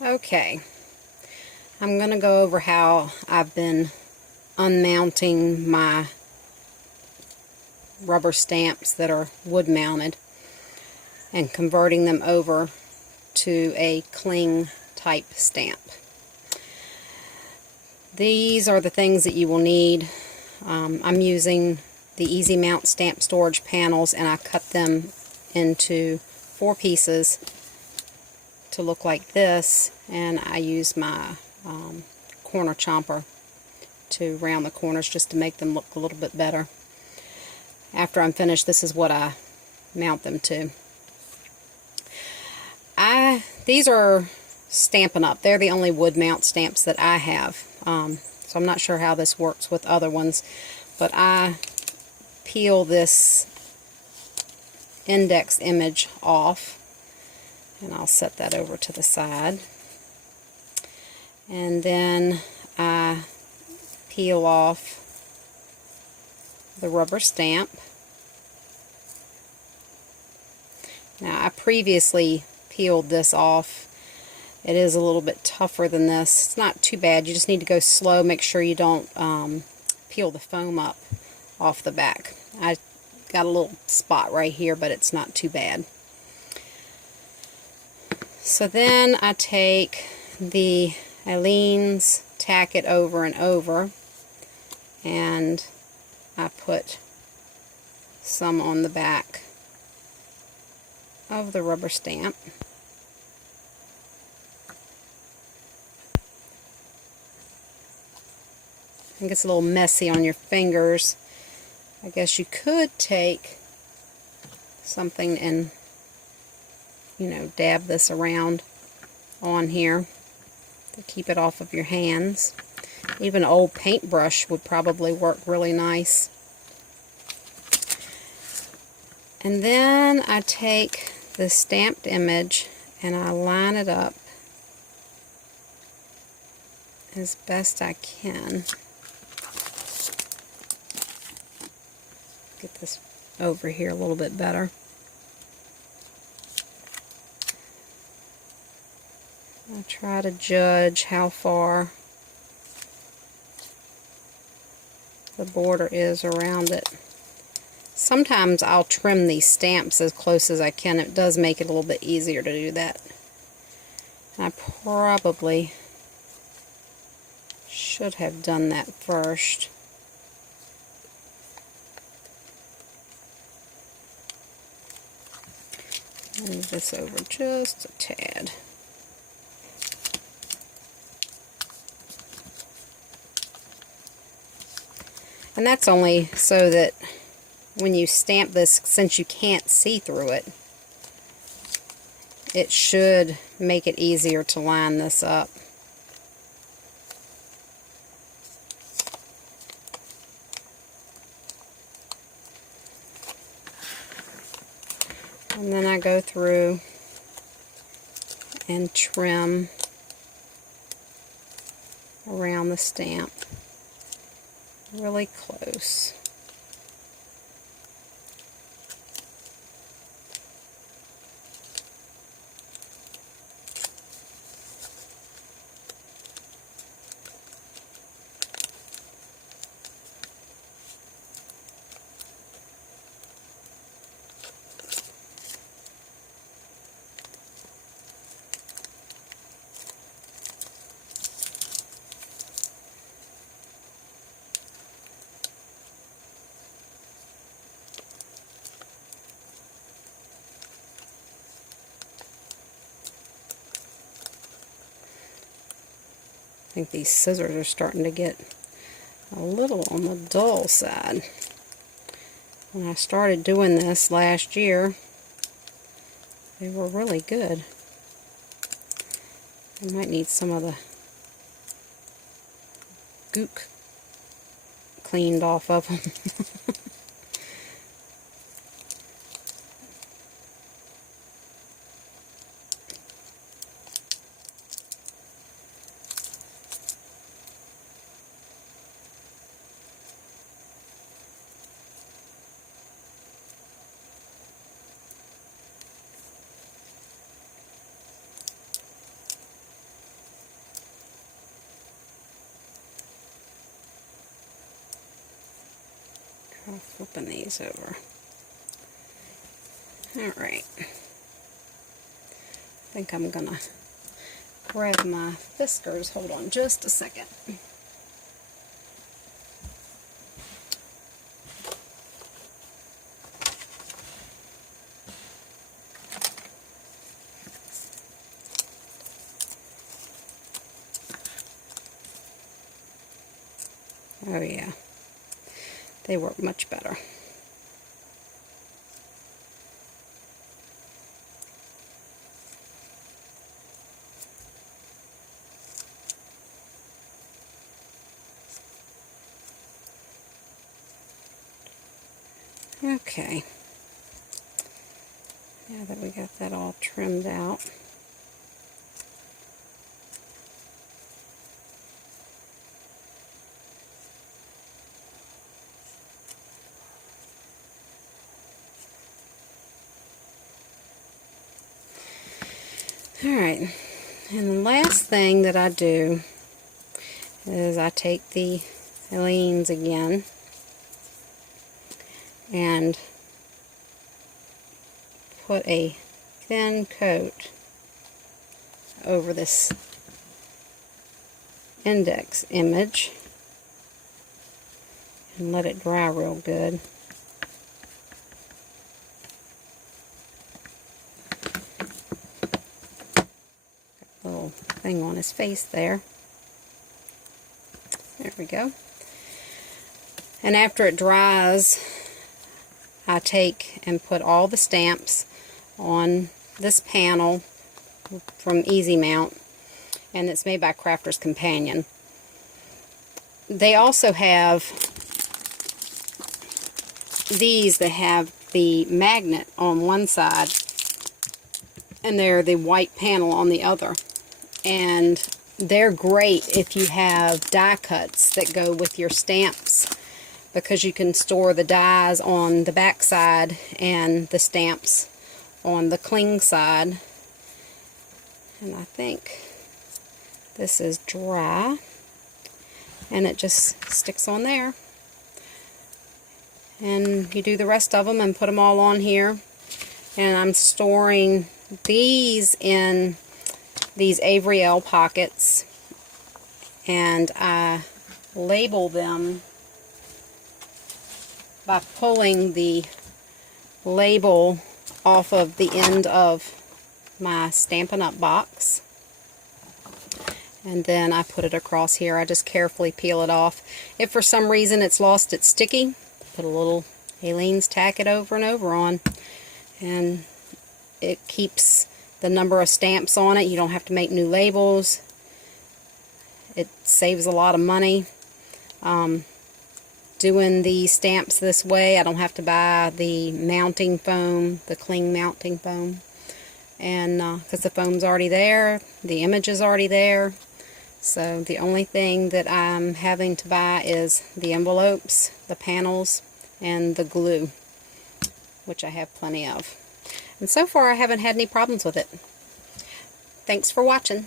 Okay, I'm going to go over how I've been unmounting my rubber stamps that are wood mounted and converting them over to a cling type stamp. These are the things that you will need. I'm using the Easy Mount stamp storage panels, and I cut them into 4 pieces to look like this, and I use my corner chomper to round the corners just to make them look a little bit better. After I'm finished, this is what I mount them to. These are Stampin' Up. They're the only wood mount stamps that I have, so I'm not sure how this works with other ones, but I peel this index image off, and I'll set that over to the side, and then I peel off the rubber stamp. Now, I previously peeled this off. It is a little bit tougher than this. It's not too bad. You just need to go slow. Make sure you don't peel the foam up off the back. I got a little spot right here, but it's not too bad. So then I take the Aleene's, tack it over and over, and I put some on the back of the rubber stamp. It gets a little messy on your fingers. I guess you could take something and, dab this around on here to keep it off of your hands. Even an old paintbrush would probably work really nice. And then I take the stamped image and I line it up as best I can. Get this over here a little bit better. I try to judge how far the border is around it. Sometimes I'll trim these stamps as close as I can. It does make it a little bit easier to do that. I probably should have done that first. Move this over just a tad. And that's only so that when you stamp this, since you can't see through it, it should make it easier to line this up. And then I go through and trim around the stamp really close. I think these scissors are starting to get a little on the dull side. When I started doing this last year, they were really good. I might need some of the gook cleaned off of them. Try flipping these over. Alright. I think I'm gonna grab my whiskers. Hold on just a second. Oh yeah, they work much better. Okay, now that we got that all trimmed out, alright, and the last thing that I do is I take the Aleene's again and put a thin coat over this index image and let it dry real good. Little thing on his face there. There we go. And after it dries, I take and put all the stamps on this panel from Easy Mount, and it's made by Crafter's Companion. They also have these that have the magnet on one side and they're the white panel on the other, and they're great if you have die cuts that go with your stamps, because you can store the dies on the back side and the stamps on the cling side. And I think this is dry and it just sticks on there. And you do the rest of them and put them all on here. And I'm storing these in these Avery Elle pockets, and I label them by pulling the label off of the end of my Stampin' Up! Box, and then I put it across here. I just carefully peel it off. If for some reason it's lost its sticky, put a little Aleene's tack it over and over on, and it keeps the number of stamps on it. You don't have to make new labels. It saves a lot of money. Doing the stamps this way, I don't have to buy the mounting foam, the cling mounting foam, and because the foam's already there, the image is already there. So the only thing that I'm having to buy is the envelopes, the panels, and the glue, which I have plenty of. And so far I haven't had any problems with it. Thanks for watching.